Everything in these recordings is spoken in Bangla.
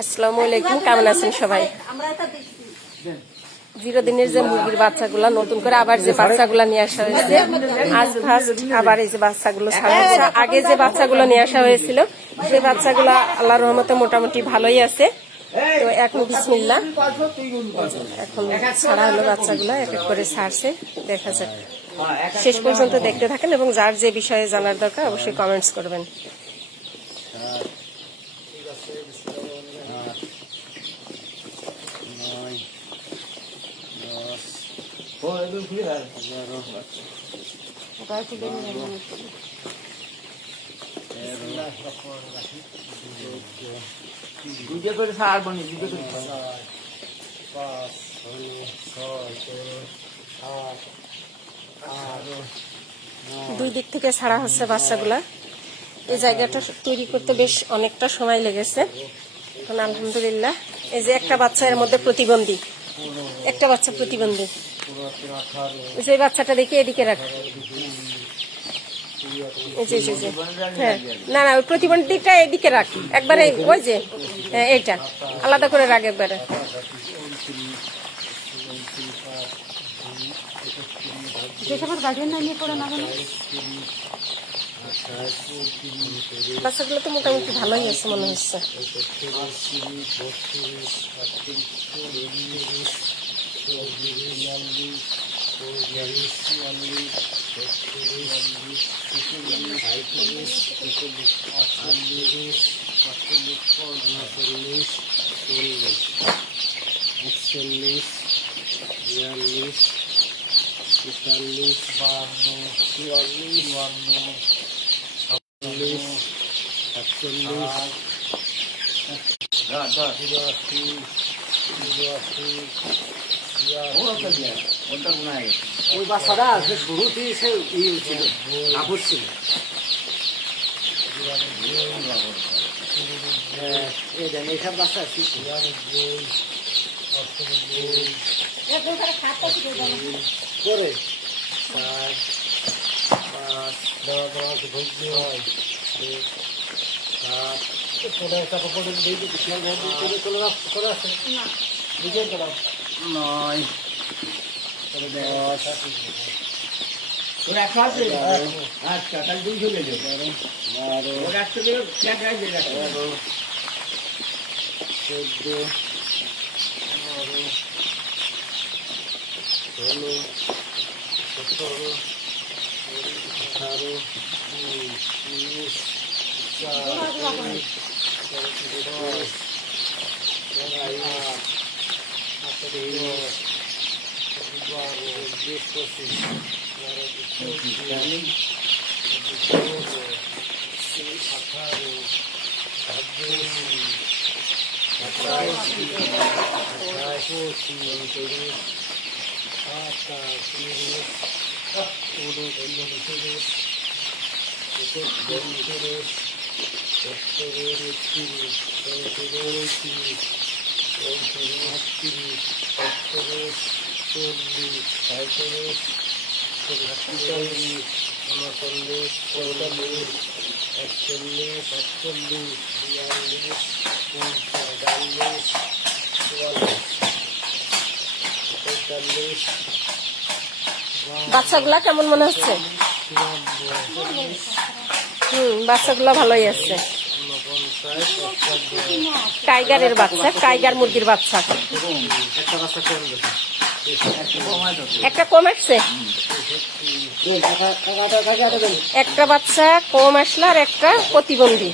আসসালামু আলাইকুম কেমন আছেন সবাই? জিরো দিনের যে মুরগির বাচ্চাগুলা নতুন করে আবার যে বাচ্চাগুলা নিয়ে আসা হয়েছে আজ ফার্স্ট আবার এই যে বাচ্চাগুলো ছাড়া আগে যে বাচ্চাগুলো নিয়ে আসা হয়েছিল সেই বাচ্চাগুলা আল্লাহর রহমতে মোটামুটি ভালোই আছে। তো এখন বিসমিল্লা এখন ছাড়া হলো বাচ্চাগুলো এক এক করে ছাড়ছে। দেখা যাক। শেষ পর্যন্ত দেখতে থাকেন এবং যার যে বিষয়ে জানার দরকার অবশ্যই কমেন্টস করবেন দুটো করে ছয় দুই দিক থেকে ছাড়া হচ্ছে বাচ্চাগুলা। এই জায়গাটা তৈরি করতে বেশ অনেকটা সময় লেগেছে। এখন আলহামদুলিল্লাহ। এই যে একটা বাচ্চা এর মধ্যে প্রতিবন্ধী। একটা বাচ্চা প্রতিবন্ধী। যে বাচ্চাটা দেখি এদিকে রাখ। হ্যাঁ। না না ওই প্রতিবন্ধীটা এদিকে রাখ। একবারে ওই যে হ্যাঁ, এইটা। আলাদা করে রাখ একবারে। বাচ্চাগুলো তো মোটামুটি ভালোই আছে মনে হচ্ছে। একচল্লিশ বিয়াল্লিশ তেতাল্লিশ বাহান্ন চুয়াল্লিশ চুয়ান্ন সাতচল্লিশ সাতচল্লিশ ওই বাচ্চাটা সে শুরুতেই সে ইয়ে ছিল কাপড় ছিল এইসব বাচ্চা অষ্টানব্বই করে। চার পাঁচ দেওয়া দেওয়া ধৈর্য হয়। সাত। পনেরো টাকা করে চলে আসছে বুঝে গেলাম নয়। দশ। আছে। আচ্ছা তাহলে দুই চলে যাবে বারো। তেরো চোদ্দ বারো। বারো ষোলো। करो अठारह उन्नीस चालीस तेईस पच्चीस अठारह छब्बीस अट्ठाईस अट्ठाईस तीन तेईस सात तीन চল্লিশ সাঁত্রিশ সাতচল্লিশ উনচল্লিশ চৌচল্লিশ একচল্লিশ সাতচল্লিশ বিয়াল্লিশ পঁয়তাল্লিশ চুয়াল্লিশ পঁয়তাল্লিশ বাচ্চাগুলা কেমন মনে হচ্ছে? হুম, বাচ্চাগুলো ভালোই আছে। টাইগারের বাচ্চা, টাইগার মুরগির বাচ্চা। একটা কম আসছে? একটা বাচ্চা কম আসলে আর একটা প্রতিবন্ধী।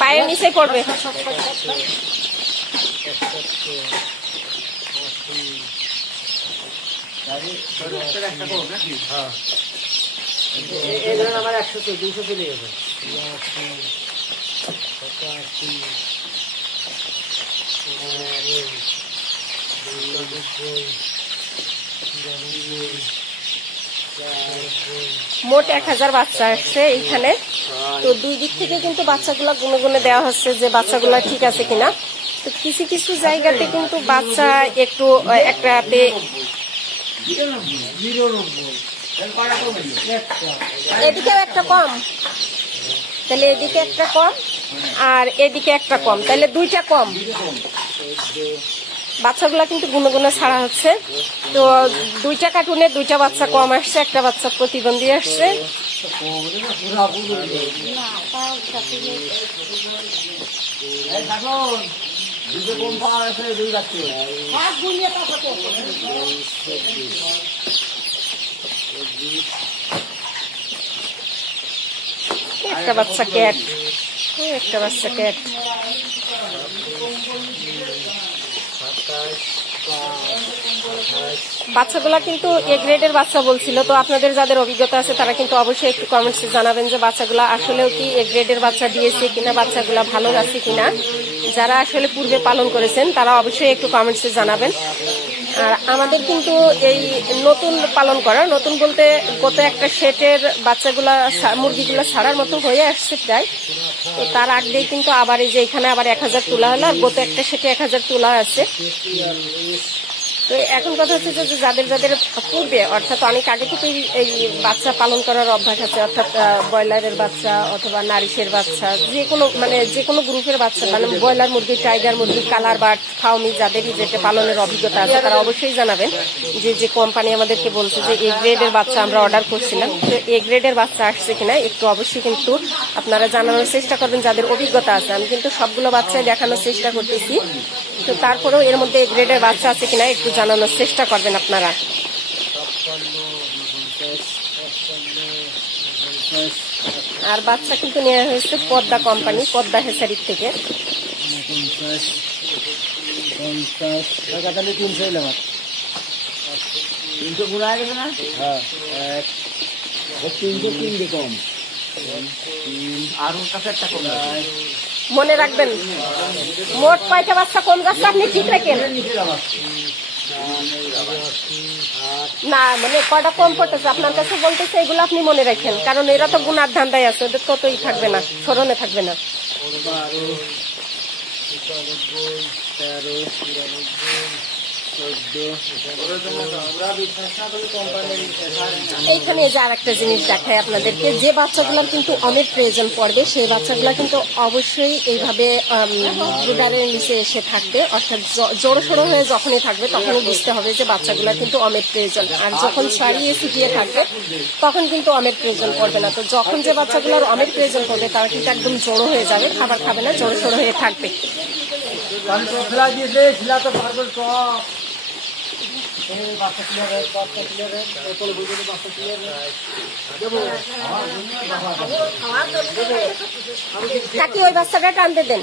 পায়ের নিচে পড়বে একটা করো নাকি এই ধরেন আমার একশো মোট এক হাজার বাচ্চা আসছে এইখানে। তো দুই দিক থেকে কিন্তু বাচ্চাগুলা গুনে গুনে দেওয়া হচ্ছে যে বাচ্চাগুলা ঠিক আছে কিনা। তো কিছু কিছু জায়গাতে কিন্তু বাচ্চা একটু একটা এদিকেও একটা কম। তাহলে এদিকে একটা কম আর এদিকে একটা কম। তাহলে দুইটা কম। বাচ্চাগুলা কিন্তু গুনে গুনে ছাড়া হচ্ছে। তো দুইটা কার্টুনে দুইটা বাচ্চা কম আসছে, একটা বাচ্চা প্রতিবন্ধী আসছে। না দুটো কম পাওয়া গেছে দুই রাখতে একটা বাচ্চা ক্যাট একটা বাচ্চা ক্যাট বাচ্চাগুলা কিন্তু এ গ্রেডের বাচ্চা বলছিল, তো আপনাদের যাদের অভিজ্ঞতা আছে তারা কিন্তু অবশ্যই একটু কমেন্টসে জানাবেন যে বাচ্চাগুলা আসলেও কি এ গ্রেডের বাচ্চা দিয়েছে কিনা, বাচ্চাগুলা ভালো আছে কিনা। যারা আসলে পূর্বে পালন করেছেন, তারা অবশ্যই একটু কমেন্টসে জানাবেন। আর আমাদের কিন্তু এই নতুন পালন করা, নতুন বলতে গত একটা সেটের বাচ্চাগুলা মুরগিগুলো ছাড়ার মতো হয়ে আসছে প্রায়। তো তার আগেই কিন্তু আবার এই যে এখানে আবার এক হাজার তোলা হলো, আর গত একটা সেটে এক হাজার তোলা আছে। তো এখন কথা হচ্ছে যে যাদের যাদের পূর্বে, অর্থাৎ অনেক আগে থেকেই এই বাচ্চা পালন করার অভ্যাস আছে, অর্থাৎ ব্রয়লারের বাচ্চা অথবা নারিশের বাচ্চা, যে কোনো মানে যে কোনো গ্রুপের বাচ্চা মানে ব্রয়লার মুরগি, টাইগার মুরগি, কালার বার্ড, ফাউমি, যাদেরই যেটা পালনের অভিজ্ঞতা আছে, তারা অবশ্যই জানাবেন যে যে কোম্পানি আমাদেরকে বলছে যে এ গ্রেডের বাচ্চা আমরা অর্ডার করছিলাম। তো এ গ্রেডের বাচ্চা আসছে কিনা একটু অবশ্যই কিন্তু আপনারা জানানোর চেষ্টা করবেন, যাদের অভিজ্ঞতা আছে। আমি কিন্তু সবগুলো বাচ্চাই দেখানোর চেষ্টা করতেছি। তো তারপরেও এর মধ্যে এ গ্রেডের বাচ্চা আছে কিনা একটু জানানোর চেষ্টা করবেন আপনারা। আর বাচ্চা কিন্তু নেওয়া হয়েছে পদ্মা কোম্পানি, পদ্মা হেসারির থেকে। কম আর মনে রাখবেন, মোট কয়টা বাচ্চা কম যাচ্ছে আপনি ঠিক রাখেন? না মানে কয়টা কম পড়তেছে? আপনার কাছে বলতেছে এগুলো আপনি মনে রাখেন, কারণ এরা তো গুণার ধান্দায় আছে, ওদের কতই থাকবে না, স্মরণে থাকবে না। তেরো এইখানে যে আর একটা জিনিস দেখায় আপনাদেরকে, যে বাচ্চাগুলোর কিন্তু অনেক প্রয়োজন পড়বে, সেই বাচ্চাগুলো কিন্তু অবশ্যই এইভাবে ব্রুডারের নিচে এসে থাকবে। অর্থাৎ জোড়ো সড়ো হয়ে যখনই থাকবে, তখনই বুঝতে হবে যে বাচ্চাগুলোর কিন্তু অমের প্রয়োজন। আর যখন ছাড়িয়ে ছিটিয়ে থাকবে, তখন কিন্তু অমের প্রয়োজন পড়বে না। তো যখন যে বাচ্চাগুলোর অমের প্রয়োজন পড়বে, তারা কিন্তু একদম জোড়ো হয়ে যাবে, খাবার খাবে না জোড়ো সড়ো হয়ে থাকবে খেলা দিয়েছে খেলা তো পারবে সব এই বাচ্চা ক্লিয়ার রেট বাচ্চা ক্লিয়ার রেট এরপর বুঝে বাচ্চা ক্লিয়ার রেট দেবো ওই বাচ্চাটা টানতে দেন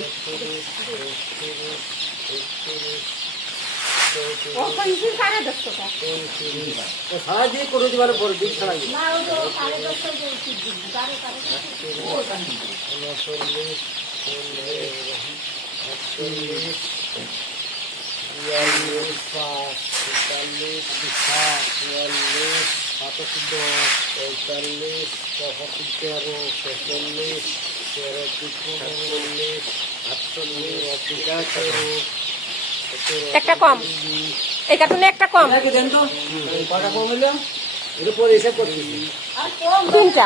সারা দিয়ে। করে দিবার পরে দিন ছাড়া গিয়ে বিয়াল্লিশ পাঁচ তেতাল্লিশ বিশাখ চুয়াল্লিশ সাতাশি দশ পঁয়তাল্লিশ পঁচাশি তেরো ছেচল্লিশ তেরো সাতচল্লিশ আটচল্লিশ একাত্তর একটা কম। এই কার্টুনে একটা কম। দেন কম হইল এর হিসাব করতেছি তিনটা।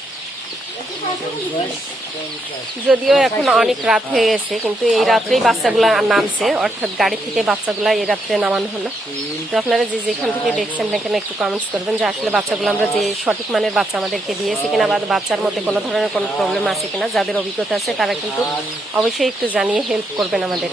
যদিও এখন অনেক রাত হয়ে গেছে, কিন্তু এই রাত্রেই বাচ্চাগুলা নামছে, অর্থাৎ গাড়ি থেকে বাচ্চাগুলা এই রাত্রে নামানো হলো। তো আপনারা যে যেখান থেকে দেখছেন না কেন একটু কমেন্টস করবেন যে আসলে বাচ্চাগুলো আমরা যে সঠিক মানের বাচ্চা আমাদেরকে দিয়েছি কিনা বা বাচ্চার মধ্যে কোনো ধরনের কোনো প্রবলেম আছে কিনা, যাদের অভিজ্ঞতা আছে তারা কিন্তু অবশ্যই একটু জানিয়ে হেল্প করবেন আমাদের।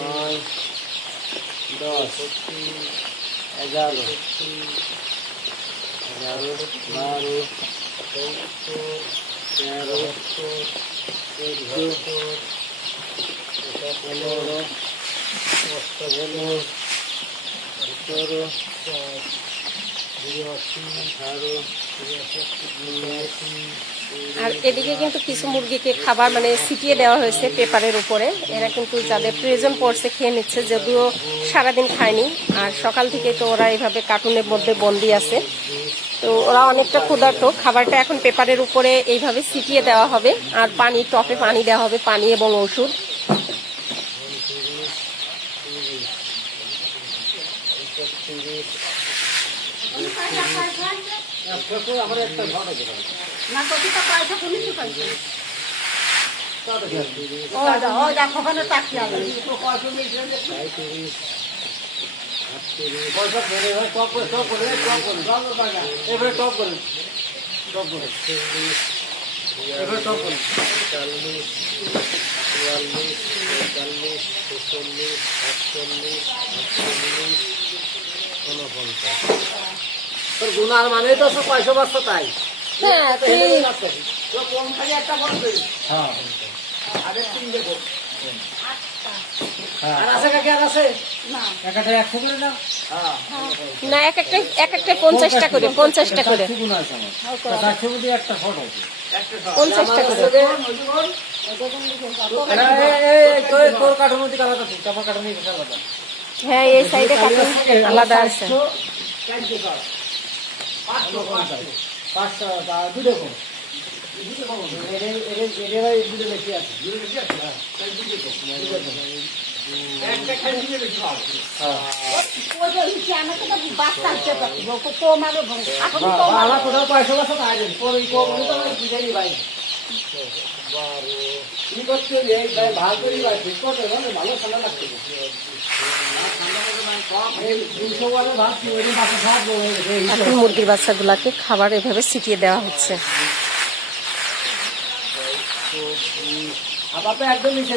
আর এদিকে কিন্তু কিছু মুরগিকে খাবার মানে ছিটিয়ে দেওয়া হয়েছে পেপারের উপরে। এরা কিন্তু যাদের প্রয়োজন পড়ছে খেয়ে নিচ্ছে, যদিও সারাদিন খায়নি। আর সকাল থেকে তো ওরা এইভাবে কার্টুনের মধ্যে বন্দি আছে। তো ওরা অনেকটা ক্ষুধার্ত। খাবারটা এখন পেপারের উপরে এইভাবে ছিটিয়ে দেওয়া হবে। আর পানি, টপে পানি দেওয়া হবে, পানি এবং ওষুধ। আমার একটা ঘর আছে না কবিতা পয়সা শুনেছি পাইছে ও যা ও যা কখনো তাকিয়ে পয়সা ফেলে হয় টপ করে টপ করে টপ করে এবারে টপ করে টপ করে এবারে টপ করে মানে তো সব পয়সা বাঁচতো তাই হ্যাঁ তুই হ্যাঁ আর আছে কাকে আর আছে? না। একটা একশো করে দাও। হ্যাঁ। না এক একটা এক একটা পঞ্চাশটা করে পঞ্চাশটা করে। একটা ফটো পঞ্চাশটা করে। তোর চাপা মধ্যে হ্যাঁ এই সাইডে আলাদা আছে। দুটো এখন মুরগির বাচ্চাগুলাকে খাবার এভাবে ছিটিয়ে দেওয়া হচ্ছে। আবার তো একদম নিচে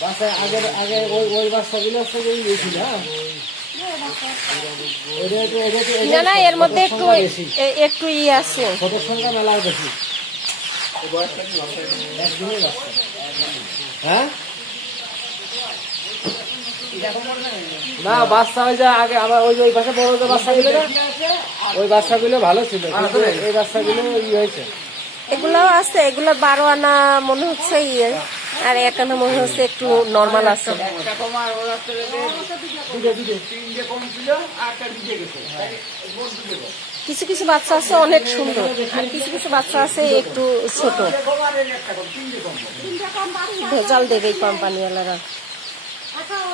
বাসা আগের আগে ওই ওই বাচ্চাগুলো গিয়েছিল না, এর মধ্যে একটু একটু ই আছে। সংখ্যা মেলা বেশি। একদিনই বাচ্চা। হ্যাঁ? না বাচ্চা ওই যে আগে আমার ওই ওই পাশে বড় বাচ্চাগুলো ওই বাচ্চাগুলো ভালো ছিল এই বাচ্চাগুলো ই হয়েছে। এগুলো আছে এগুলো বারো আনা মনে হচ্ছে ইয়ে আর এক আনা মনে হচ্ছে একটু নর্মাল আছে। কিছু কিছু বাচ্চা আছে অনেক সুন্দর, আর কিছু কিছু বাচ্চা আছে একটু ছোট। ভেজাল দেবে কোম্পানিওয়ালারা। এখন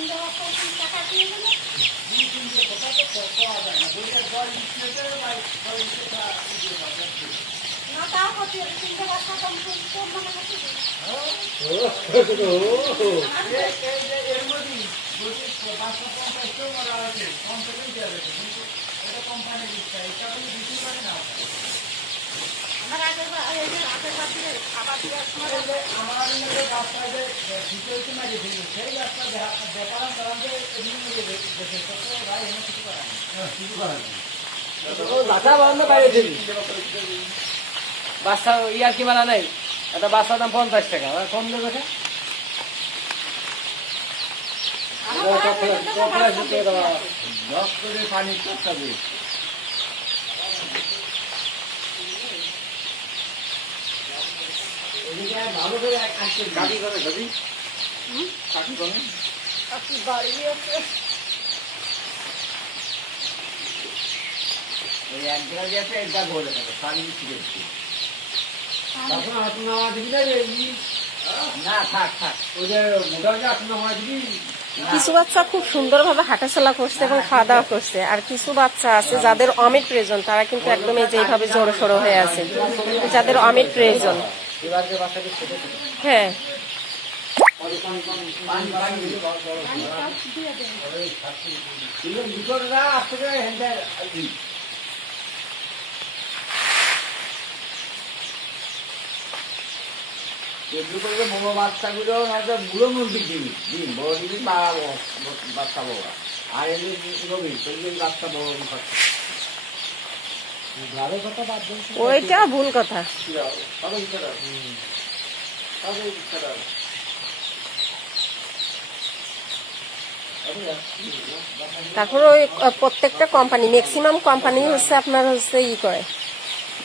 বাচ্চা কম বেশি নেই কই বাচ্চা তিনটে কম তিনটে বাচ্চা তিন টাকা দিয়ে দেবে না বাচ্চা ইয়ার কি মানা নাই একটা বাচ্চার দাম পঞ্চাশ টাকা কম দেবে পানি ভালো করে গাড়ি করে গাড়ি কাকি করে আপনি বাড়ি আছে ওই এক জায়গায় গেছে এটা বলে দেবে পানি ছিঁড়ে তখন আপনি নামা দিবি না রে ই, না থাক থাক ওই যে মোটামুটি আপনি নামা দিবি কিছু বাচ্চা খুব সুন্দরভাবে হাঁটাচলা করছে এবং খাওয়া দাওয়া করছে। আর কিছু বাচ্চা আছে যাদের অমিট প্রয়োজন, তারা কিন্তু একদম এই যে এইভাবে জড়ো সড়ো হয়ে আছে। যাদের অমিট প্রয়োজন। হ্যাঁ এগুলো করলে মোমো বাচ্চাগুলো হয়তো বুড়ো মুরগি দিবি দিন বড় দিবি বা বাচ্চা বড় আর এগুলো রবি বাচ্চা বড় খাচ্ছে গ্রামের কথা বাদ দিন ওইটা ভুল কথা। তারপর ওই প্রত্যেকটা কোম্পানি ম্যাক্সিমাম কোম্পানি হচ্ছে আপনার হচ্ছে ই করে।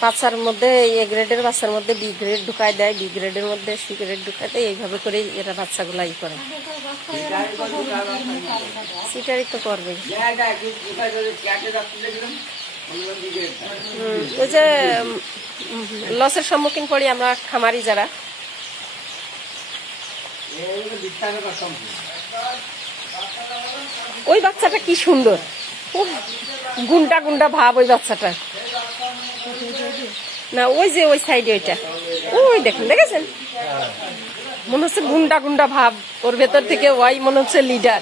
বাচ্চার মধ্যে এ গ্রেডের বাচ্চার মধ্যে বি গ্রেড ঢুকায় দেয় বি গ্রেডের মধ্যে সি গ্রেড ঢুকায় দেয় এইভাবে করে এরা বাচ্চাগুলো ই করে। সিটারই তো করবে। ওই যে লসের সম্মুখীন পড়ি আমরা খামারি যারা। ওই বাচ্চাটা কি সুন্দর। গুন্ডা গুন্ডা ভাব ওই বাচ্চাটা না, ওই যে ওই সাইডে ওইটা। ওই দেখুন, দেখেছেন? মনে হচ্ছে গুন্ডা গুন্ডা ভাব ওর ভেতর থেকে ওই মনে হচ্ছে লিডার।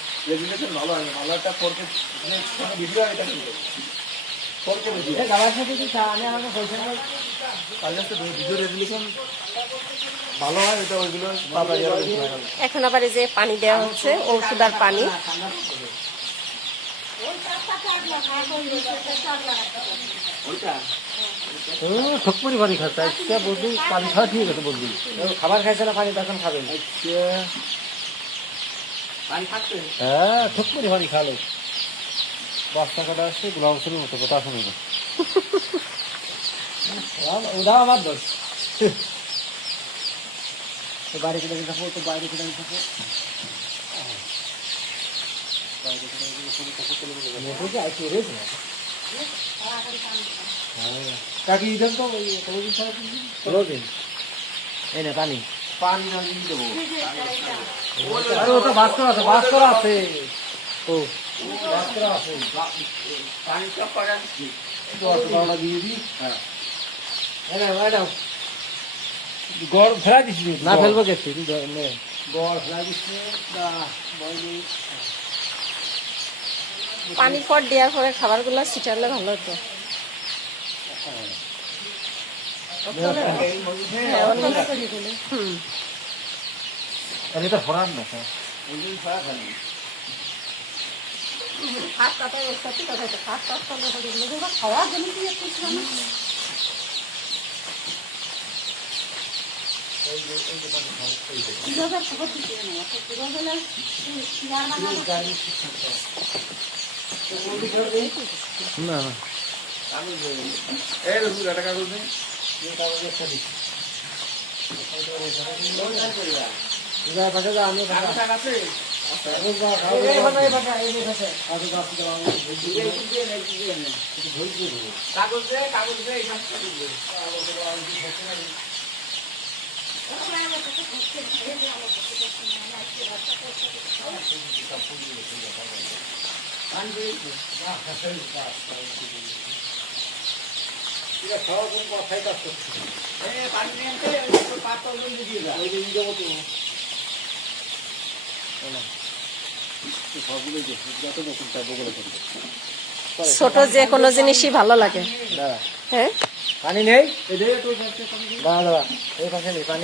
যেগুলো ভালো হবে ভালো একটা ফোরকে ভিডিও এটা ফোরকে ভিডিও এটা সাথে কি চা আমাকে পয়সা তার কাছে ভিডিও রেজলিউশন ভালো হয় এটা ওইগুলো। এখন আবার এই যে পানি দেওয়া হচ্ছে ঔষধ আর পানি। ওইটা? ঠকপুরি পানি খাচ্ছে। আজকে বলবি পানি খাওয়া ঠিক আছে বলবি খাবার খাইছে না পানি তখন খাবেন। খাচ্ছে হ্যাঁ ঠকপুরি পানি খালো বাচ্চা কাটা আসছে গোলাম শুরু মতো কথা শুনি না। ওটা আমার দোষ। তো বাইরে কিনে দিতে থাকো তো বাইরে কিনে দিতে থাকো মোটর কি আইতে রয়েছে না কাকি ইদান তো ওই কতদিন ছাড়া দিন? এই না পানি। পানি না দিয়ে দেবো? আরে ওটা বাস আছে বাস আছে। ও। বাস আছে পানি দিয়ে হ্যাঁ ম্যাডাম গড় ফেলা না? ফেলব গেছি গড় ফেলা না? পানি ফট দেওয়ার পরে খাবারগুলো ছিটালে ভালো হতো। হুম। আরে এটা ফরান না স্যার খালি। কথা করলে হবে জন্য কি একটু না কীভাবে খবর দিতে না কীভাবে ইয়ার বানাবো? না না। এই রসুন একটা কাগজ নেই কাগজ আছে কাগজ সব দিবে এই পানি নিয়ে আনতে একটু পাতল করে দিয়ে দাও ছোট যে কোনো জিনিসই ভালো লাগে। হ্যাঁ? পানি নেই? দাঁড়া দাঁড়া এই পাশে নেই পানি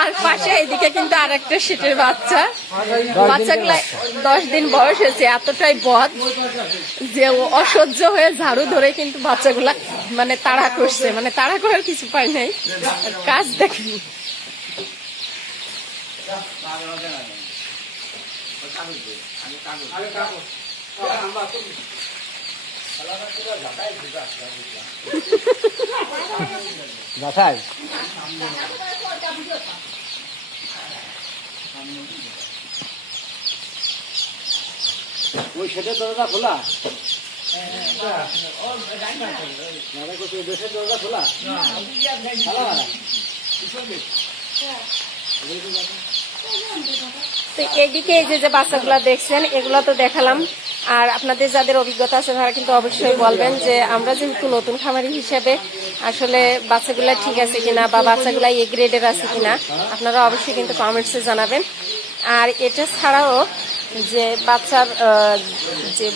আর পাশে এদিকে কিন্তু আরেকটা শীতের বাচ্চা। বাচ্চাগুলা দশ দিন বয়স হয়েছে, এতটাই বদ যে অসহ্য হয়ে ঝাড়ু ধরে কিন্তু বাচ্চাগুলা মানে তাড়া করছে। মানে তাড়া করার কিছু পাই নাই। আর কাজ দেখেনি। ওই দরজা খোলা? তো এদিকে এই যে যে বাচ্চাগুলা দেখছেন এগুলো তো দেখালাম। আর আপনাদের যাদের অভিজ্ঞতা আছে, তারা কিন্তু অবশ্যই বলবেন যে আমরা যেহেতু নতুন খামারি হিসেবে আসলে বাচ্চাগুলা ঠিক আছে কিনা বা বাচ্চাগুলা এ গ্রেডের আছে কিনা, আপনারা অবশ্যই কিন্তু কমেন্টসে জানাবেন। আর এটা ছাড়াও যে বাচ্চার যে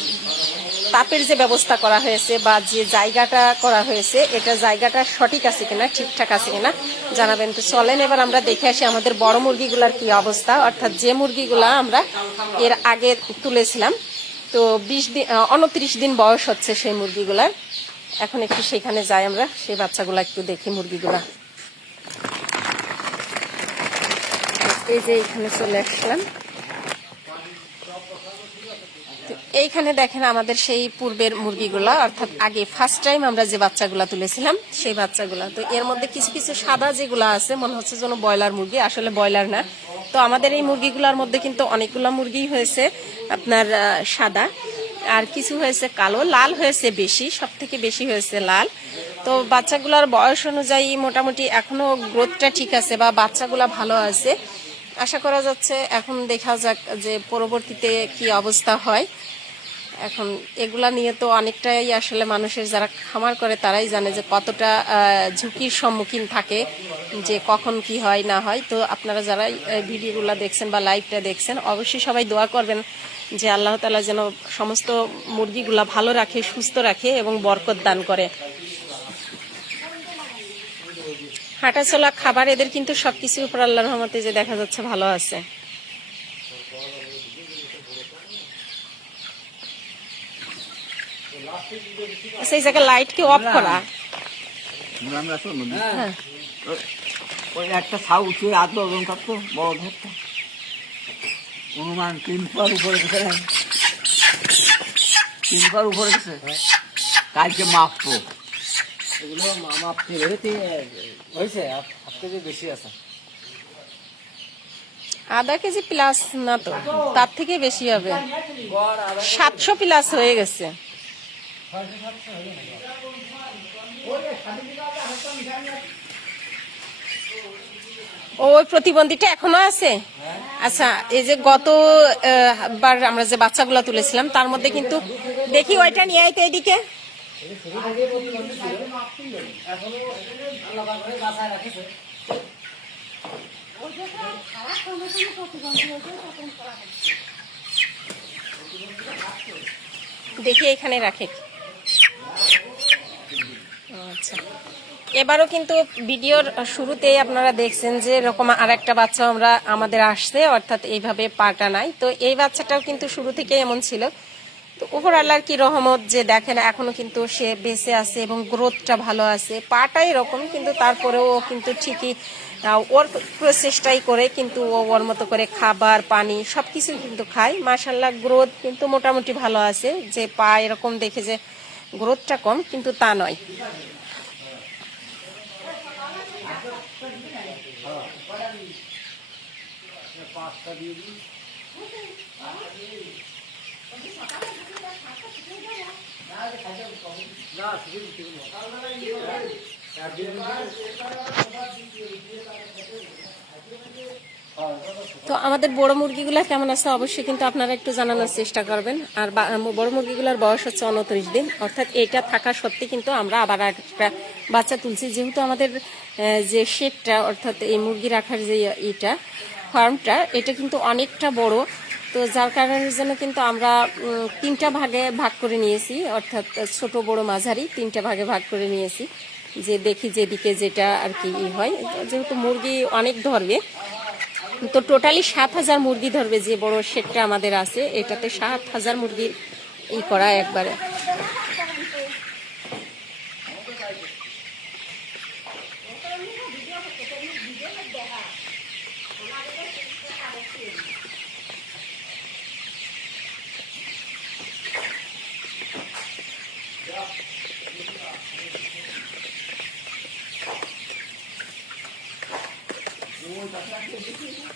তাপের যে ব্যবস্থা করা হয়েছে বা যে জায়গাটা করা হয়েছে, এটা জায়গাটা সঠিক আছে কিনা, ঠিকঠাক আছে কিনা জানাবেন। তো চলেন, এবার আমরা দেখে আসি আমাদের বড় মুরগিগুলার কি অবস্থা। অর্থাৎ যে মুরগিগুলা আমরা এর আগে তুলেছিলাম তো বিশ দিন উনত্রিশ দিন বয়স হচ্ছে সেই মুরগিগুলার এখন একটু সেখানে যাই আমরা, সেই বাচ্চাগুলো একটু দেখি মুরগিগুলা। এই যে এখানে চলে আসলাম তো এইখানে দেখেন আমাদের সেই পূর্বের মুরগিগুলা, অর্থাৎ আগে ফার্স্ট টাইম আমরা যে বাচ্চাগুলা তুলেছিলাম, সেই বাচ্চাগুলা। তো এর মধ্যে কিছু কিছু সাদা যেগুলা আছে, মনে হচ্ছে যেন ব্রয়লার মুরগি, আসলে ব্রয়লার না। তো আমাদের এই মুরগিগুলোর মধ্যে কিন্তু অনেকগুলা মুরগি হয়েছে, আপনার সাদা। আর কিছু হয়েছে কালো, লাল হয়েছে বেশি সব থেকে বেশি হয়েছে লাল। তো বাচ্চাগুলোর বয়স অনুযায়ী মোটামুটি এখনও গ্রোথটা ঠিক আছে বা বাচ্চাগুলা ভালো আছে। আশা করা যাচ্ছে এখন দেখা যাক যে পরবর্তীতে কি অবস্থা হয়। এখন এগুলা নিয়ে তো অনেকটাই আসলে মানুষের যারা খামার করে, তারাই জানে যে কতটা ঝুঁকির সম্মুখীন থাকে, যে কখন কি হয়, না হয়। তো আপনারা যারা ভিডিওগুলো দেখছেন বা লাইভটা দেখছেন, অবশ্যই সবাই দোয়া করবেন যে আল্লাহ তালা যেন সমস্ত মুরগিগুলা ভালো রাখে, সুস্থ রাখে এবং বরকত দান করে। হাঁটাচলা, খাবার, এদের কিন্তু সবকিছুর উপর আল্লাহ রহমতে যে দেখা যাচ্ছে ভালো আছে। সেই জায়গায় লাইট কি অফ করা? আমরা শোনো হ্যাঁ ওই একটা ছাউ উঠে আধ ওজন থাকতো বড় ধরতো অনুমান তিন পার উপরে গেছে। তিন পার উপরে গেছে। কালকে মাপবো। এগুলো মাপ হয়েছে কেজি বেশি আছে। আধা কেজি প্লাস না তো তার থেকে বেশি হবে। সাতশো প্লাস হয়ে গেছে। ও, ওই প্রতিবন্ধীটা এখনও আছে? আচ্ছা এই যে গত বার আমরা যে বাচ্চাগুলো তুলেছিলাম তার মধ্যে কিন্তু দেখি ওইটা নিয়ে আইতে এদিকে। দেখি এখানে রাখে আচ্ছা। এবারও কিন্তু ভিডিওর শুরুতেই আপনারা দেখছেন যে এরকম আর একটা বাচ্চা আমরা আমাদের আসছে, অর্থাৎ এইভাবে পাটা নাই। তো এই বাচ্চাটাও কিন্তু শুরু থেকে এমন ছিল। তো উপর আল্লাহর কি রহমত যে দেখেন, এখনও কিন্তু সে বেঁচে আছে এবং গ্রোথটা ভালো আছে। পাটা এরকম, কিন্তু তারপরেও ও কিন্তু ঠিকই ওর প্রচেষ্টাই করে কিন্তু ও ওর মতো করে খাবার, পানি সবকিছু কিন্তু খায়। মাশাল্লাহ গ্রোথ কিন্তু মোটামুটি ভালো আছে। যে পা এরকম দেখে যে গ্রোথটা কম, কিন্তু তা নয়। তো আমাদের বড় মুরগিগুলা কেমন আছে অবশ্যই কিন্তু আপনারা একটু জানানোর চেষ্টা করবেন। আর বড় মুরগিগুলোর বয়স হচ্ছে উনত্রিশ দিন। অর্থাৎ এটা থাকা সত্ত্বে কিন্তু আমরা আবার একটা বাচ্চা তুলছি। যেহেতু আমাদের যে শেডটা অর্থাৎ এই মুরগি রাখার যে ইটা ফার্মটা, এটা কিন্তু অনেকটা বড়। তো যার কারণের জন্য কিন্তু আমরা তিনটা ভাগে ভাগ করে নিয়েছি। অর্থাৎ ছোট, বড়, মাঝারি তিনটা ভাগে ভাগ করে নিয়েছি। যে দেখি যেদিকে যেটা আর কি হয়। যেহেতু মুরগি অনেক ধরবে, তো টোটালি সাত হাজার মুরগি ধরবে যে বড় শেডটা আমাদের আছে। এটাতে সাত হাজার মুরগির ই করা একবারে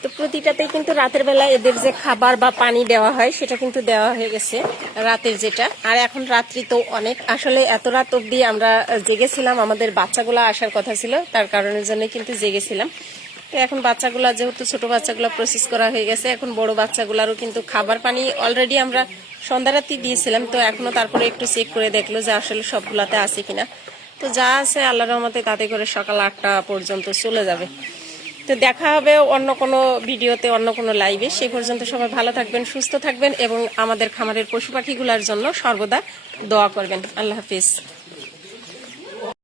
তো প্রতিটাতেই কিন্তু রাতের বেলা এদের যে খাবার বা পানি দেওয়া হয়, সেটা কিন্তু দেওয়া হয়ে গেছে রাতের যেটা। আর এখন রাত্রি তো অনেক। আসলে এত রাত অবধি আমরা জেগেছিলাম, আমাদের বাচ্চাগুলো আসার কথা ছিল, তার কারণের জন্য কিন্তু জেগেছিলাম। তো এখন বাচ্চাগুলো যেহেতু, ছোট বাচ্চাগুলো প্রসেস করা হয়ে গেছে, এখন বড় বাচ্চাগুলোরও কিন্তু খাবার পানি অলরেডি আমরা সন্ধ্যা রাত্রি দিয়েছিলাম, তো এখনও তারপরে একটু চেক করে দেখল যে আসলে সবগুলাতে আছে কিনা। তো যা আছে আল্লাহ রহমতে তাতে করে সকাল আটটা পর্যন্ত চলে যাবে। তো দেখা হবে অন্য কোনো ভিডিওতে, অন্য কোনো লাইভে সে পর্যন্ত সবাই ভালো থাকবেন, সুস্থ থাকবেন এবং আমাদের খামারের পশু পাখিগুলোর জন্য সর্বদা দোয়া করবেন। আল্লাহ হাফিজ।